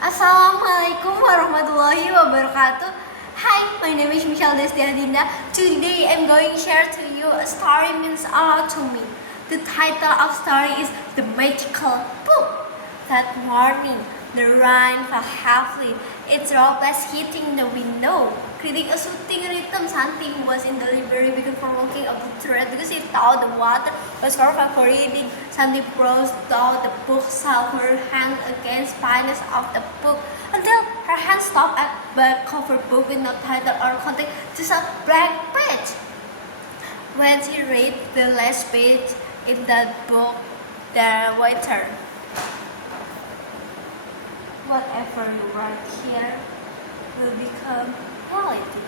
Assalamualaikum warahmatullahi wabarakatuh. Hi, my name is Michel. Today I'm going to share to you a story means a lot to me. The title of story is The Magical Book. That morning, the rain fell heavily. Its droplets hitting the window, creating a soothing rhythm. Santi, who was in the library, began for looking a book to read because he thought the water was perfect for reading. Santi browsed through the bookshelf, her hand against the pages of the book, until her hand stopped at a back-covered book with no title or content, just a blank page. When she read the last page in that book, there waited. Whatever you write here will become reality.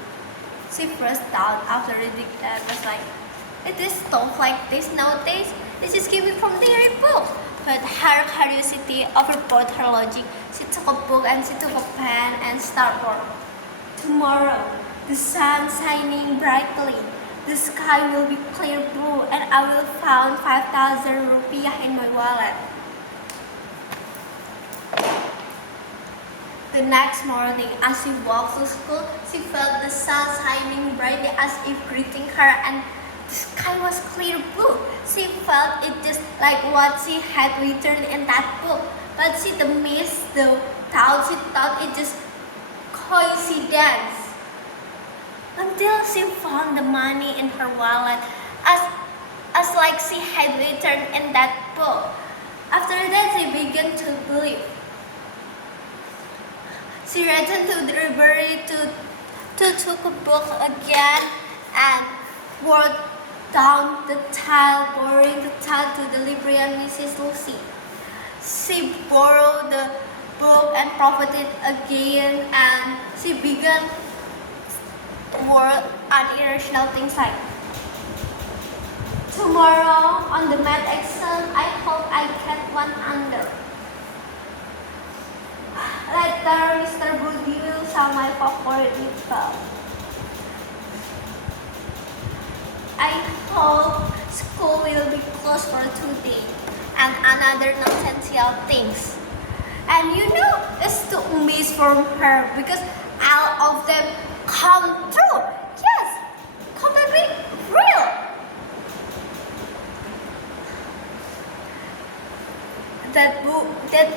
She first thought after reading that was like, it is stuff like this nowadays. This is given from theory book. But her curiosity overpowered her logic. She took a book and she took a pen and started work. Tomorrow, the sun shining brightly. The sky will be clear blue and I will find 5,000 rupiah in my wallet. The next morning, as she walked to school, she felt the sun shining brightly as if greeting her, and the sky was clear blue. She felt it just like what she had written in that book, but she missed the thought. She thought it just coincidence. Until she found the money in her wallet, as like she had written in that book. After that, she began to believe. She returned to the library to took a book again and wrote down the tile, borrowing the tile to the librarian Mrs. Lucy. She borrowed the book and profited again, and she began to work on irrational things like, tomorrow on the math exam, I hope I get 100. Later, Mr. Brody will sell my favorite meatball. I hope school will be closed for 2 days and another non-essential things. And you know, it's too amazing from her because all of them come true. Yes, completely real. That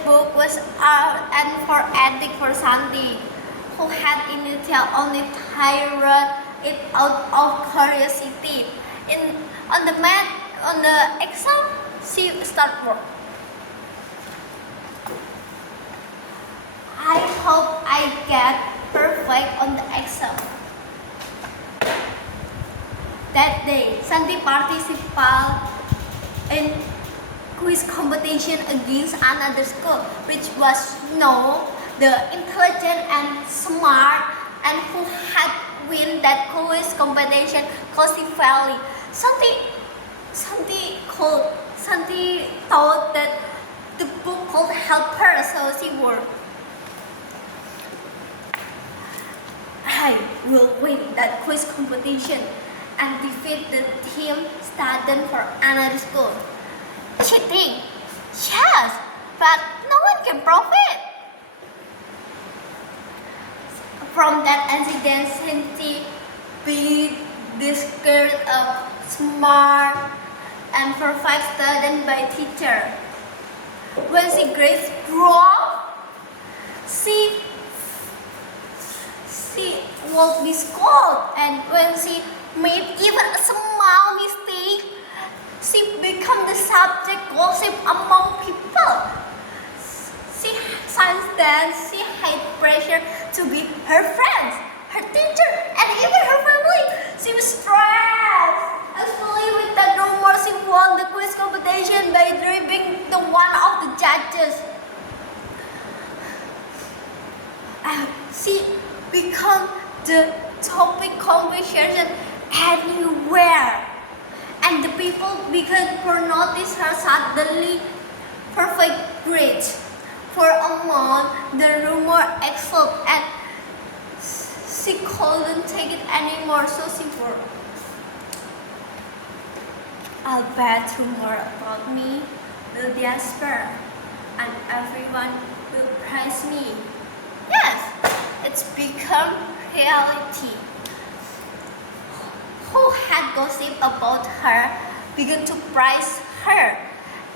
book was art and for ethic for Sandy, who had initially only tired it out of curiosity. On the exam, she started work. I hope I get perfect on the exam. That day, Sandy participated in quiz competition against another school, which was the intelligent and smart, and who had win that quiz competition Coasty Valley. Sandy thought that the book could help her, so she worked. I will win that quiz competition and defeat the team studying for another school. Cheating? Yes, but no one can profit. From that incident, Sandy being discouraged of smart and perfect student by teacher. When she grades wrong, she will be scolded, and when she made even a small mistake, she became the subject gossip among people. Since then, she had pressure to beat her friends, her teacher, and even her family. She was stressed, especially with that rumor she won the quiz competition by driving the one of the judges. She became the topic conversation anywhere. And the people began to notice her suddenly perfect grades. For a month, the rumor exploded and she couldn't take it anymore, so she worked. I'll bet rumor about me will disappear and everyone will praise me. Yes, it's become reality. Who had gossip about her began to praise her.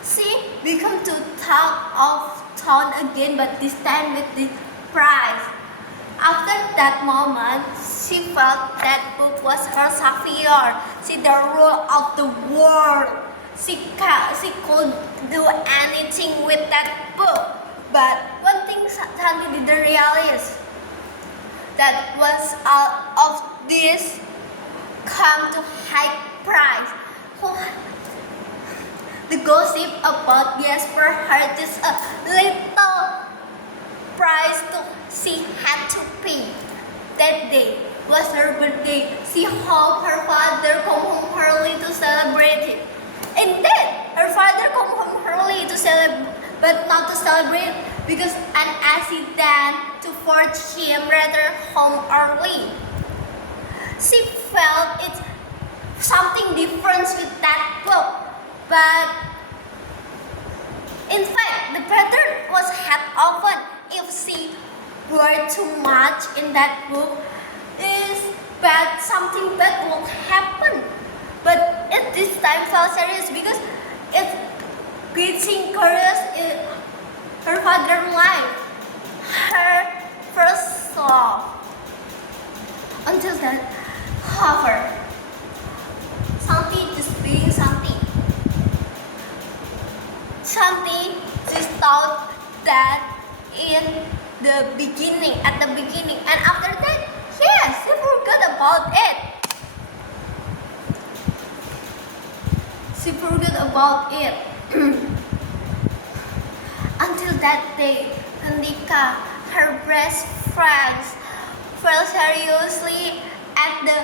She began to talk of town again, but this time with the prize. After that moment, she felt that book was her savior. She the rule of the world. She could do anything with that book. But one thing Santi didn't realize, that once all of this come to high price, the gossip about Jasper her just a little price she had to pay. That day was her birthday. She hoped her father come home early to celebrate it. Indeed, her father come home early to celebrate, but not to celebrate because an accident to force him rather home early. She felt it's something different with that book, but in fact, the pattern was had often. If she were too much in that book, is bad, something bad will happen. But at this time felt serious because it's getting curious in her father's life, her first love. Until then, however, something just being something. Something just thought that in the beginning, at the beginning, and after that, yes, she forgot about it. She forgot about it. Until that day, Handika, her best friend, fell seriously at the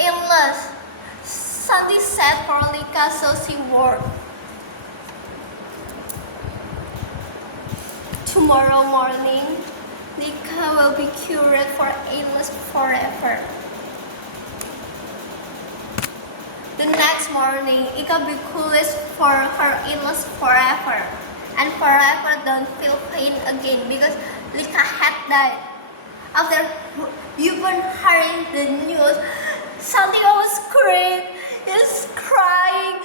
illness. Santi said for Lika, so she worked. Tomorrow morning, Lika will be cured for illness forever. The next morning, Ika be cured for her illness forever. And forever don't feel pain again because Lika had died. After even hearing the news, Santi was screaming, is crying.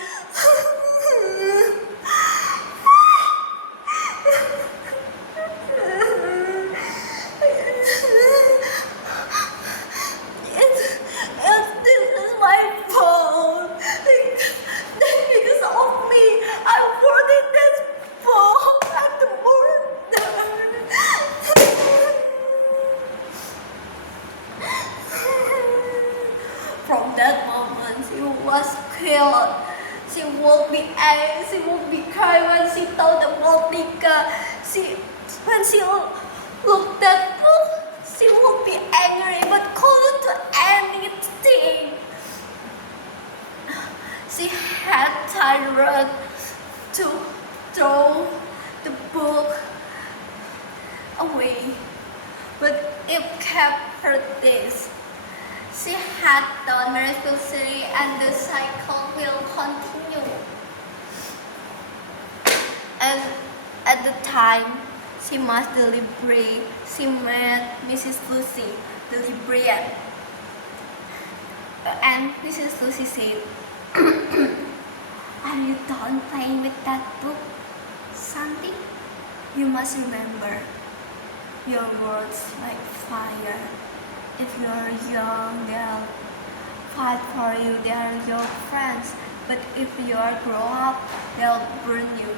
This is my fault. Because of me, I wanted this book at the From that moment, she was killed. She would be angry, she would be crying when she told about Nika. When she looked at book, she would be angry but couldn't do anything. She had tried to throw the book away, but it kept her days. She had done responsibly and the cycle will continue. And at the time she must deliberate, she met Mrs. Lucy, the librarian. And Mrs. Lucy said, are you done playing with that book, Santi? You must remember, your words like fire. If you are young, they'll fight for you, they are your friends. But if you are grow up, they'll burn you.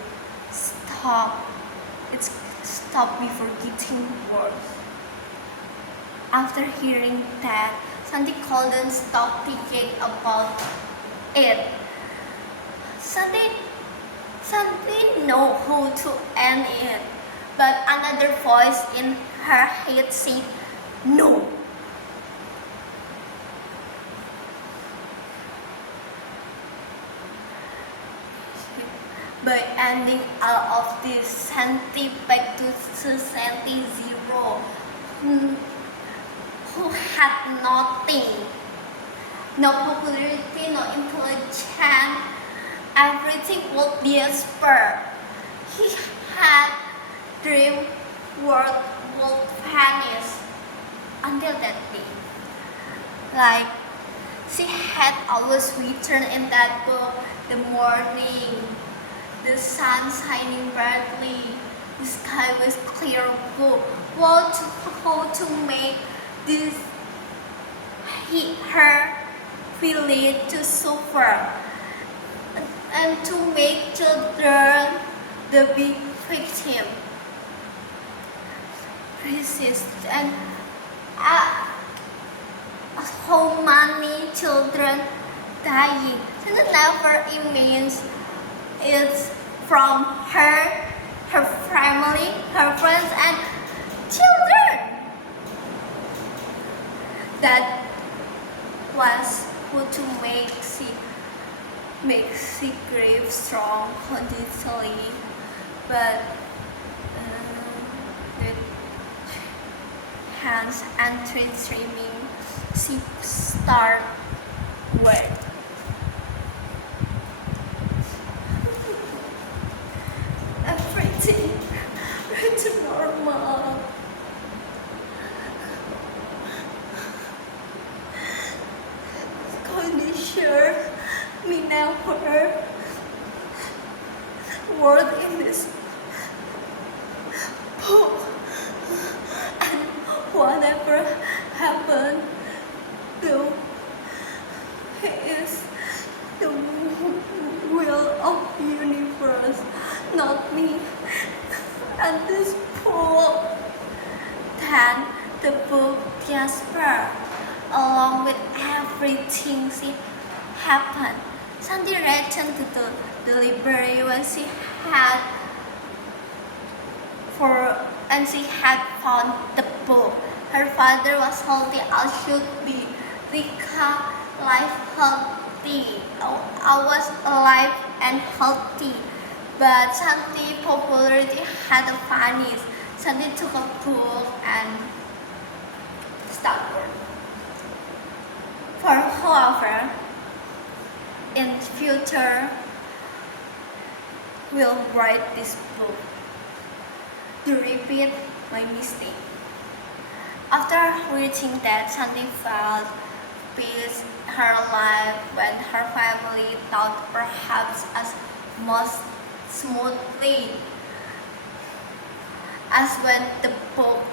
Stop. Stop before getting worse. After hearing that, Santi couldn't stop thinking about it. Santi know how to end it, but another voice in her head said, no. By ending all of this, Santi back to Santi zero, who had nothing, no popularity, no intelligence, everything would be a spur. He world will vanish until that day. Like, she had always written in that book, the morning, the sun shining brightly, the sky was clear blue. How to make this her village to suffer and to make children the big victim. Resist and how many children dying. She never imagines it's from her family, her friends and children. That was who to make she grave strong continuously, but with hands and feet streaming, she start work. Everything returned normal. Condition me never work in this book, and whatever happened, though it is the will of universe, not me. And this book, then the book Jasper, along with everything she happened. Sandy returned to the library when she had found the book. Her father was healthy, I should be. Rika, life healthy. I was alive and healthy. But Sandy's popularity had vanished. Sandy took a book and stopped work. However, in future, will write this book to repeat my mistake. After reaching that, Sandy felt peace in her life when her family thought perhaps as most smoothly as when the book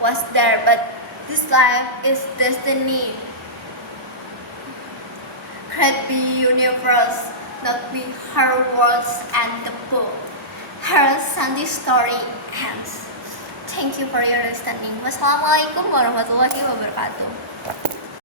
was there. But this life is destiny. Great be universe, not be her words and the book. Her Sandy story ends. Thank you for your listening. Wassalamualaikum warahmatullahi wabarakatuh.